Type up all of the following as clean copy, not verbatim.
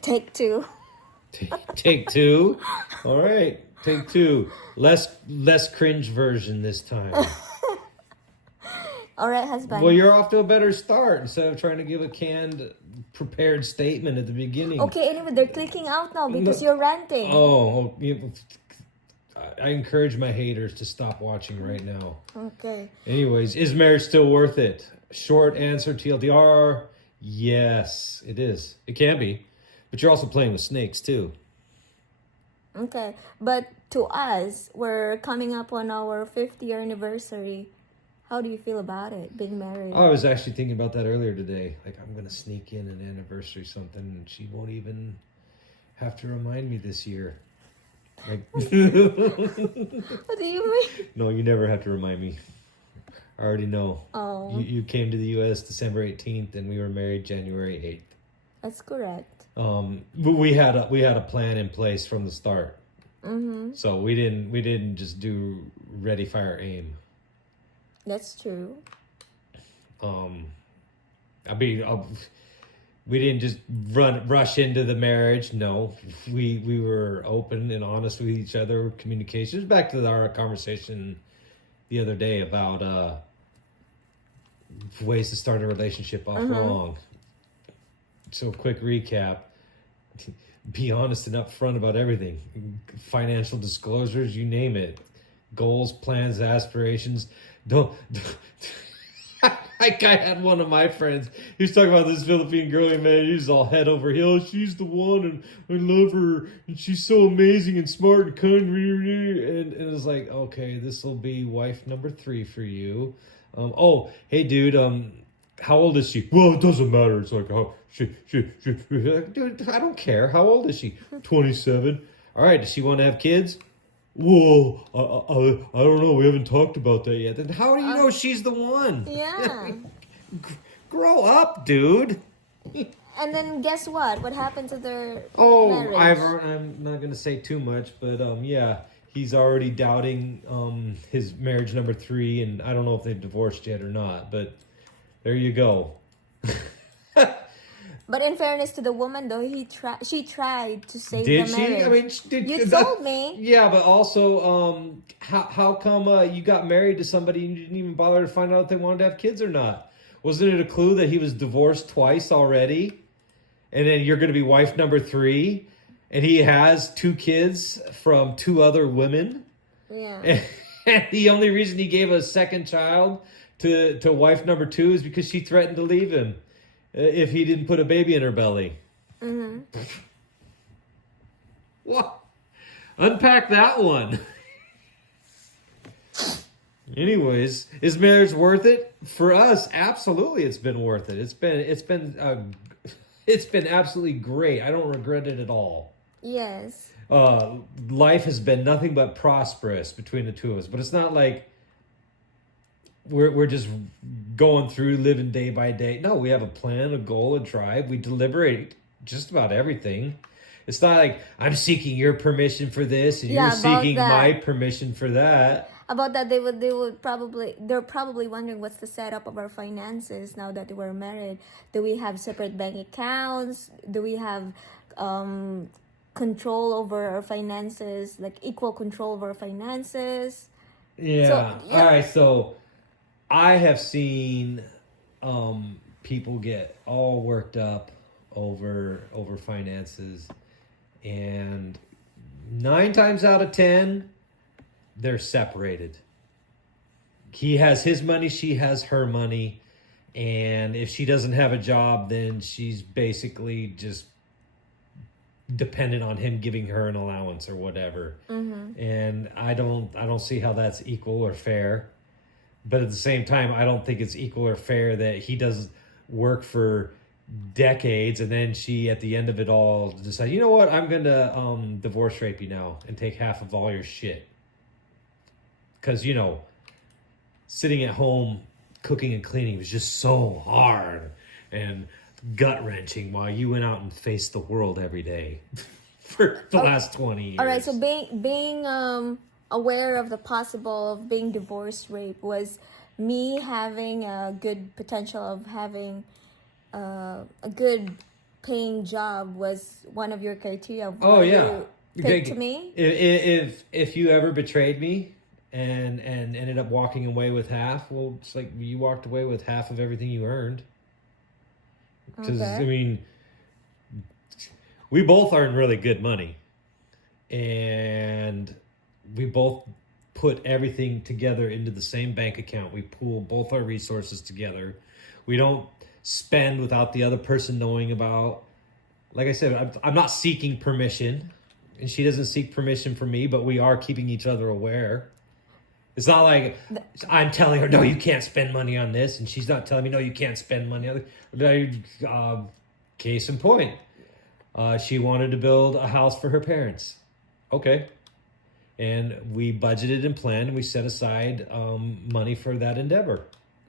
Take two. Take two. All right, take two. Less cringe version this time. All right, husband. Well, you're off to a better start instead of trying to give a canned, prepared statement at the beginning. Okay, anyway, they're clicking out now because you're ranting. Oh, I encourage my haters to stop watching right now. Okay. Anyways, is marriage still worth it? Short answer, TLDR, yes, it is. It can be. But you're also playing with snakes, too. Okay, but to us, we're coming up on our 50th year anniversary. How do you feel about it, being married? I was actually thinking about that earlier today. Like, I'm going to sneak in an anniversary something, and she won't even have to remind me this year. Like, What do you mean? no, you never have to remind me. I already know. Oh, You came to the U.S. December 18th, and we were married January 8th. that's correct. But we had a plan in place from the start. Mm-hmm. So we didn't just do ready, fire, aim. That's true. I mean, we didn't just rush into the marriage. No, we were open and honest with each other. Communication. Back to our conversation the other day about ways to start a relationship off wrong. So, quick recap. Be honest and upfront about everything. Financial disclosures, you name it. Goals, plans, aspirations. Don't like I had one of my friends. He was talking about this Philippine girl, and man, he's all head over heels. She's the one, and I love her, and she's so amazing and smart and kind. And it's like, okay, this will be wife number 3 for you. Oh, hey, dude. How old is she? Well, it doesn't matter. It's like, oh, dude, I don't care. How old is she? 27. All right. Does she want to have kids? Whoa, I don't know. We haven't talked about that yet. Then how do you know she's the one? Yeah. Grow up, dude. And then guess what? What happened to their Oh, marriage? I'm not gonna say too much, but yeah, he's already doubting his marriage number 3, and I don't know if they've divorced yet or not. But there you go. But in fairness to the woman, though, she tried to save Did the she? marriage. I mean, she did. You told me. Yeah, but also, how come you got married to somebody and you didn't even bother to find out if they wanted to have kids or not? Wasn't it a clue that he was divorced twice already? And then you're going to be wife number 3, and he has 2 kids from 2 other women? Yeah. And the only reason he gave a second child to wife number 2 is because she threatened to leave him if he didn't put a baby in her belly. Mm-hmm. What? Unpack that one. Anyways, is marriage worth it? For us, absolutely, it's been worth it. It's been absolutely great. I don't regret it at all. Yes. Life has been nothing but prosperous between the two of us, but it's not like we're just going through living day by day. No, we have a plan, a goal, a drive. We deliberate just about everything. It's not like I'm seeking your permission for this and you're seeking my permission for that. About that, they're probably wondering what's the setup of our finances now that we're married. Do we have separate bank accounts? Do we have control over our finances, like equal control over our finances? Yeah. So, yeah. All right. So I have seen people get all worked up over finances, and 9 times out of 10, they're separated. He has his money, she has her money, and if she doesn't have a job, then she's basically just dependent on him giving her an allowance or whatever. Mm-hmm. And I don't see how that's equal or fair. But at the same time, I don't think it's equal or fair that he does work for decades and then she, at the end of it all, decide, you know what, I'm going to divorce rape you now and take half of all your shit. Because, sitting at home cooking and cleaning was just so hard and gut-wrenching while you went out and faced the world every day for the last 20 years. All right, so being aware of the possible of being divorced rape was me having a good potential of having a good paying job was one of your criteria of Oh why yeah. you picked me. If you ever betrayed me and ended up walking away with half, well, it's like you walked away with half of everything you earned. Because Okay. I mean, we both earn really good money, and we both put everything together into the same bank account. We pool both our resources together. We don't spend without the other person knowing about. Like I said, I'm not seeking permission, and she doesn't seek permission from me, but we are keeping each other aware. It's not like I'm telling her, no, you can't spend money on this, and she's not telling me, no, you can't spend money on this. Case in point, she wanted to build a house for her parents. Okay. And we budgeted and planned, and we set aside money for that endeavor.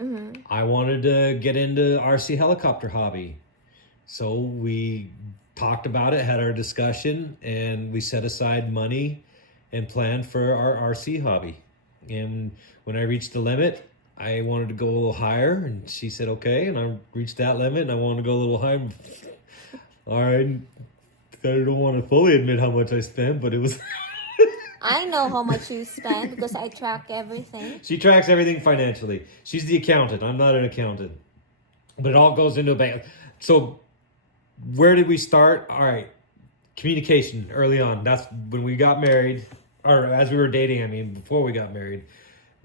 Mm-hmm. I wanted to get into RC helicopter hobby. So we talked about it, had our discussion, and we set aside money and planned for our RC hobby. And when I reached the limit, I wanted to go a little higher, and she said, okay. And I reached that limit, and I wanted to go a little higher. All right. I don't want to fully admit how much I spent, but it was... I know how much you spend because I track everything. She tracks everything financially. She's the accountant. I'm not an accountant. But it all goes into a bank. So where did we start? All right. Communication early on. That's when we got married, or as we were dating, I mean, before we got married,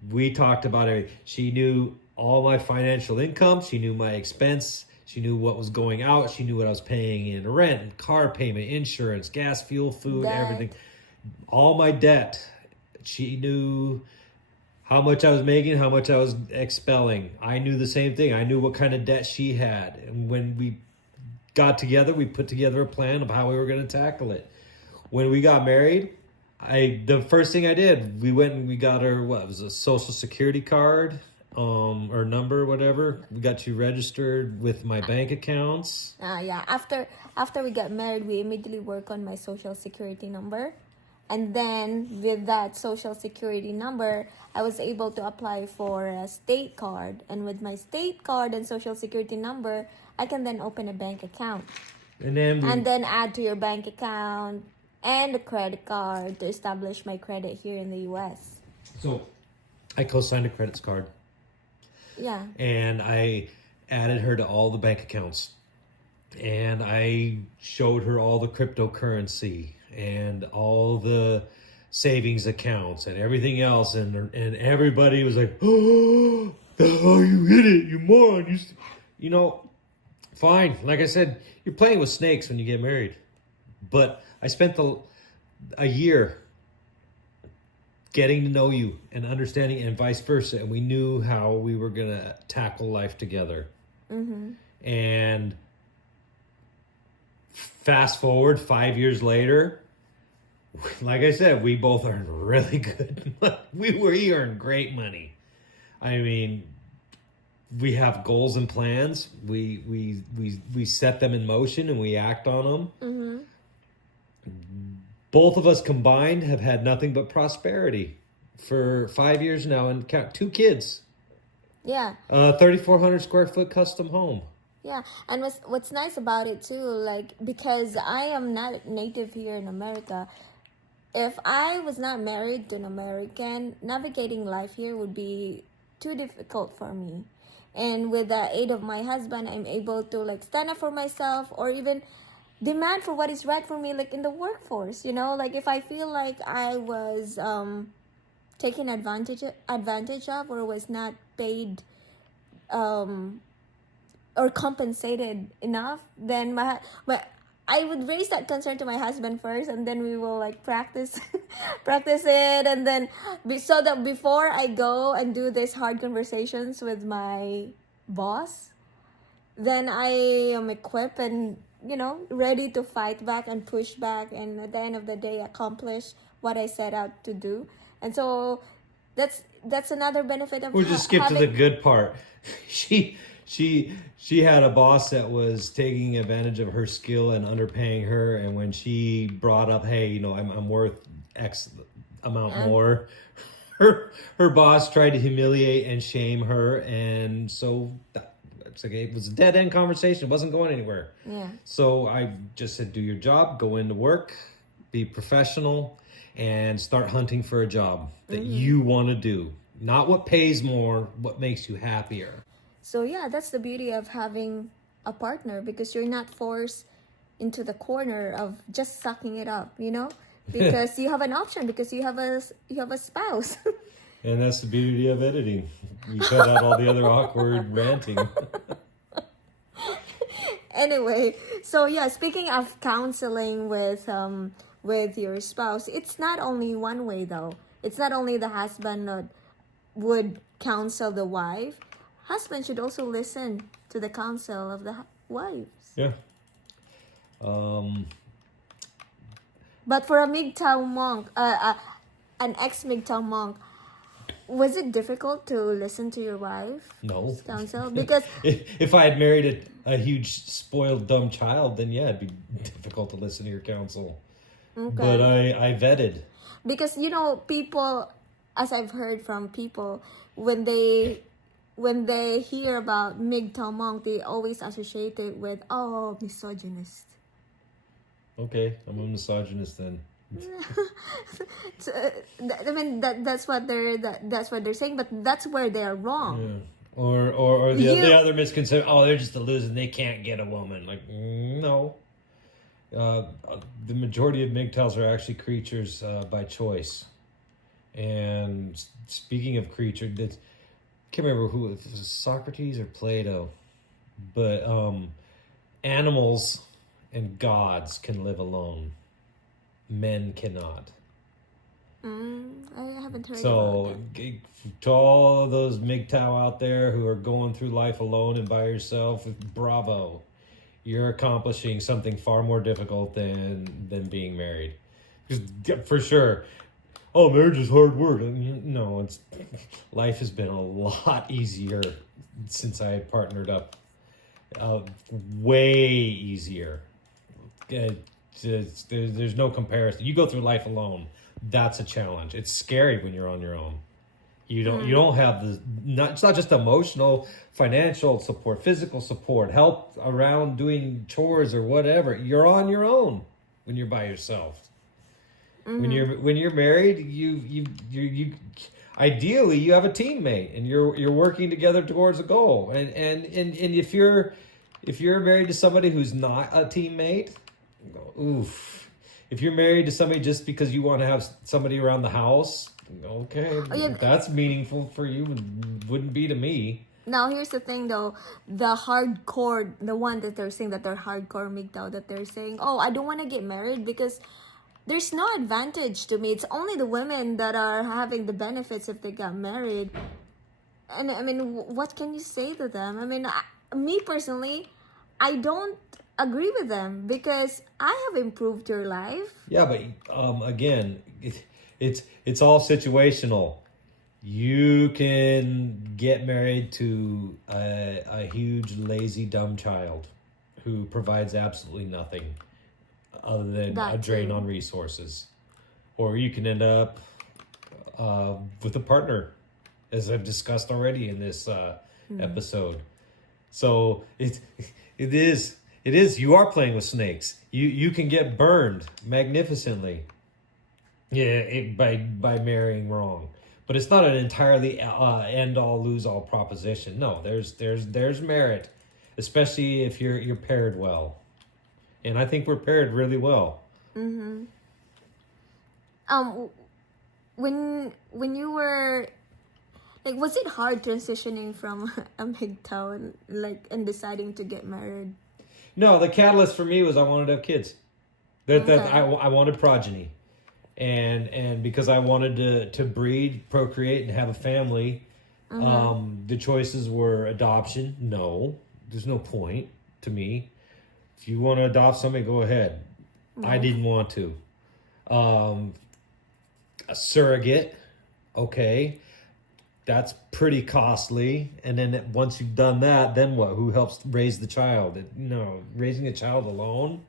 we talked about it. She knew all my financial income. She knew my expense. She knew what was going out. She knew what I was paying in rent, car payment, insurance, gas, fuel, food, everything. All my debt. She knew how much I was making, how much I was expelling. I knew the same thing. I knew what kind of debt she had. And when we got together, we put together a plan of how we were going to tackle it. When we got married, the first thing I did, we went and we got her, what was a social security card, or number, whatever. We got you registered with my bank accounts. Yeah. After we got married, we immediately work on my social security number. And then with that social security number, I was able to apply for a state card. And with my state card and social security number, I can then open a bank account. And then add to your bank account and a credit card to establish my credit here in the U.S. So I co-signed a credit card. Yeah. And I added her to all the bank accounts. And I showed her all the cryptocurrency and all the savings accounts and everything else, and everybody was like, oh, you hit it, you moron. You know, fine. Like I said, you're playing with snakes when you get married. But I spent a year getting to know you and understanding, and vice versa, and we knew how we were going to tackle life together. Mm-hmm. And fast forward 5 years later, like I said, we both earned really good money. We earned great money. I mean, we have goals and plans. We set them in motion and we act on them. Mm-hmm. Both of us combined have had nothing but prosperity for 5 years now, and count 2 kids. Yeah. 3,400 square foot custom home. Yeah, and what's nice about it too, like, because I am not native here in America, if I was not married to an American, navigating life here would be too difficult for me. And with the aid of my husband, I'm able to like stand up for myself, or even demand for what is right for me, like in the workforce, you know, like if I feel like I was taken advantage of, or was not paid or compensated enough, then I would raise that concern to my husband first, and then we will like practice it, and then so that before I go and do these hard conversations with my boss, then I am equipped and, you know, ready to fight back and push back, and at the end of the day accomplish what I set out to do. And so that's another benefit of We'll just skip to the good part. She had a boss that was taking advantage of her skill and underpaying her, and when she brought up, hey, you know, I'm worth X amount more, her boss tried to humiliate and shame her, and so It's like it was a dead end conversation. It wasn't going anywhere. Yeah. So I just said, do your job, go into work, be professional, and start hunting for a job that you want to do. Not what pays more, what makes you happier. So yeah, that's the beauty of having a partner, because you're not forced into the corner of just sucking it up, you know? Because you have an option, because you have a spouse. And that's the beauty of editing. You cut out all the other awkward ranting. Anyway, so yeah, speaking of counseling with your spouse, it's not only one way though. It's not only the husband that would counsel the wife. Husband should also listen to the counsel of the wives. Yeah. But for a MGTOW monk, an ex-MGTOW monk, was it difficult to listen to your wife's No. counsel? Because if I had married a huge spoiled dumb child, then yeah, it'd be difficult to listen to your counsel. okay. But I vetted. Because you know, people, as I've heard from people, when they hear about MGTOW monk, they always associate it with misogynist. Okay, I'm a misogynist then. So, I mean that's what they're saying, but that's where they're wrong. Yeah. Or the other misconception, they're just a loser and they can't get a woman. Like, no. The majority of MGTOWs are actually creatures by choice. And speaking of creature, I can't remember who, if it was Socrates or Plato, but animals and gods can live alone. Men cannot. I haven't heard about So, to all those MGTOW out there who are going through life alone and by yourself, bravo. You're accomplishing something far more difficult than being married. For sure. Oh, marriage is hard work. No, life has been a lot easier since I partnered up. Way easier. There's no comparison. You go through life alone. That's a challenge. It's scary when you're on your own. You don't have it's not just emotional, financial support, physical support, help around doing chores or whatever. You're on your own when you're by yourself. When you're married, you ideally you have a teammate and you're working together towards a goal. And if you're married to somebody who's not a teammate, oof. If you're married to somebody just because you want to have somebody around the house, okay, that's meaningful for you, wouldn't be to me. Now, here's the thing, though. The hardcore, the one that they're saying that they're hardcore MGTOW, that they're saying, I don't want to get married because there's no advantage to me. It's only the women that are having the benefits if they got married. And, I mean, what can you say to them? I mean, me personally, I don't agree with them because I have improved your life. Yeah, but again, it's all situational. You can get married to a huge, lazy, dumb child who provides absolutely nothing other than a drain on resources. Or you can end up with a partner, as I've discussed already in this episode. So it is, you are playing with snakes. You can get burned magnificently by marrying wrong. But it's not an entirely end-all, lose-all proposition. No, there's merit, especially if you're paired well. And I think we're paired really well. Mm-hmm. When you were, like, was it hard transitioning from a MGTOW and deciding to get married? No, the catalyst for me was I wanted to have kids. I wanted progeny. And because I wanted to breed, procreate, and have a family, the choices were adoption. No, there's no point to me. If you want to adopt somebody, go ahead. I didn't want to. A surrogate, okay, that's pretty costly. And then once you've done that, then what? Who helps raise the child? No, raising a child alone.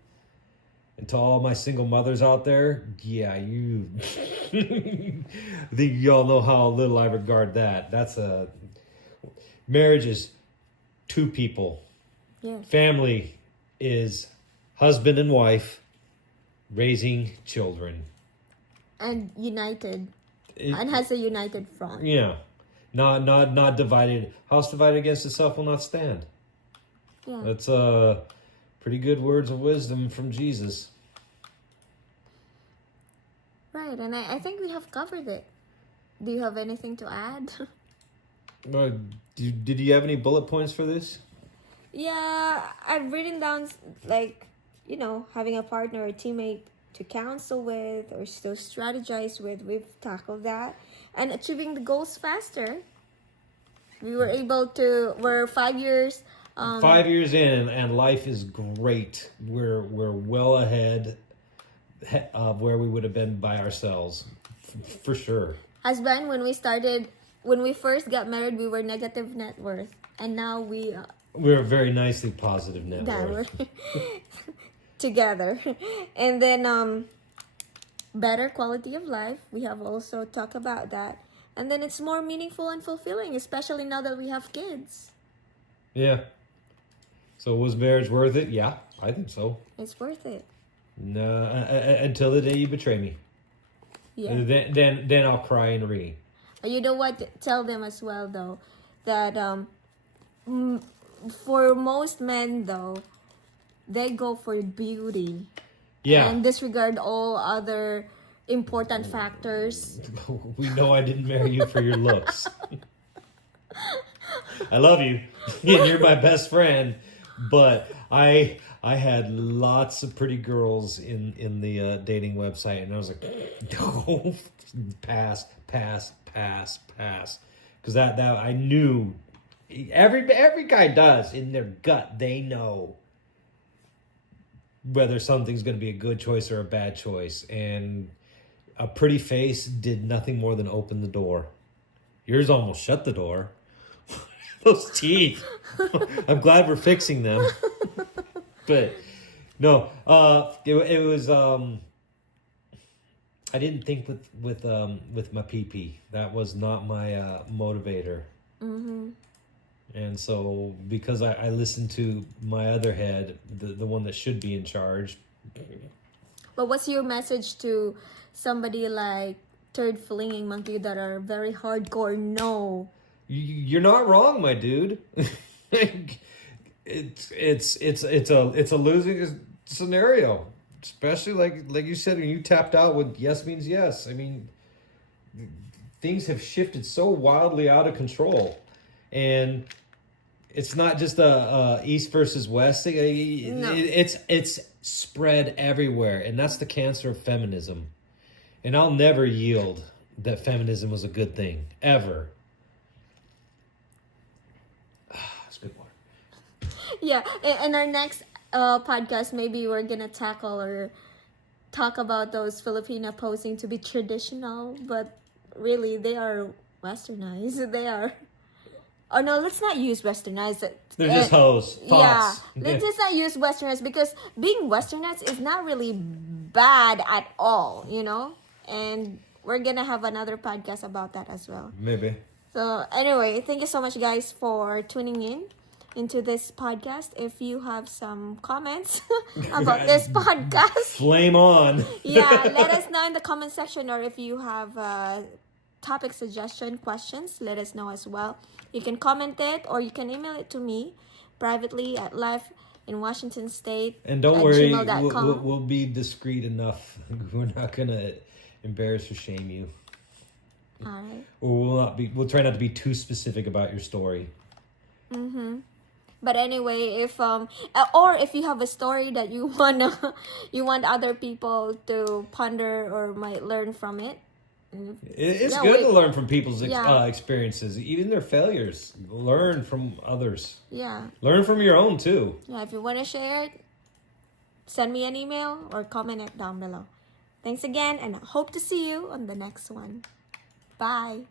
And to all my single mothers out there, yeah, I think you all know how little I regard that. Marriage is two people. Yeah. Family is husband and wife raising children. And united. And has a united front. Yeah. Not divided. House divided against itself will not stand. Yeah. That's pretty good words of wisdom from Jesus. Right, and I think we have covered it. Do you have anything to add? Did you have any bullet points for this? Yeah, I've written down, like, having a partner or teammate to counsel with or still strategize with. We've tackled that. And achieving the goals faster. We're 5 years. 5 years in, and life is great. We're well ahead of where we would have been by ourselves, for sure. Husband, when we first got married, we were negative net worth, and now we're a very nicely positive net worth. Together. And then better quality of life. We have also talked about that. And then it's more meaningful and fulfilling, especially now that we have kids. Yeah. So was marriage worth it? Yeah, I think so. It's worth it. No, until the day you betray me. Yeah. Then I'll cry and read. You know what? Tell them as well, though, that for most men, though, they go for beauty. Yeah. And disregard all other important factors. We know I didn't marry you for your looks. I love you, and you're my best friend, but I had lots of pretty girls in the dating website, and I was like, no, pass, because that I knew every guy does in their gut. They know whether something's going to be a good choice or a bad choice, and a pretty face did nothing more than open the door. Yours almost shut the door. Those teeth. I'm glad we're fixing them. But no, it was. I didn't think with my PP. That was not my motivator. Mm-hmm. And so because I listened to my other head, the one that should be in charge. But what's your message to somebody like Third Flinging Monkey that are very hardcore? No. You're not wrong, my dude. it's a losing scenario, especially like you said, when you tapped out with yes means yes. I mean, things have shifted so wildly out of control, and it's not just a East versus West thing. No. It's spread everywhere, and that's the cancer of feminism. And I'll never yield that feminism was a good thing ever. Good one. Yeah, in our next podcast, maybe we're gonna tackle or talk about those Filipino posing to be traditional, but really they are westernized. They are. Oh no, let's not use westernized. They're just hoes. Yeah, Thoughts. let's just not use westernized, because being westernized is not really bad at all, And we're gonna have another podcast about that as well. Maybe. So anyway, thank you so much, guys, for tuning in into this podcast. If you have some comments about this podcast, flame on. Yeah, let us know in the comment section, or if you have topic suggestion questions, let us know as well. You can comment it, or you can email it to me privately at lifeinwashingtonstate@gmail.com. And don't worry, we'll be discreet enough. We're not gonna embarrass or shame you. All right. Or we'll try not to be too specific about your story. Mm-hmm. But anyway, if you have a story that you want other people to ponder or might learn from it. It's good to learn from people's experiences, even their failures. Learn from others. Yeah. Learn from your own too. Yeah, if you want to share it, send me an email or comment it down below. Thanks again, and I hope to see you on the next one. Bye.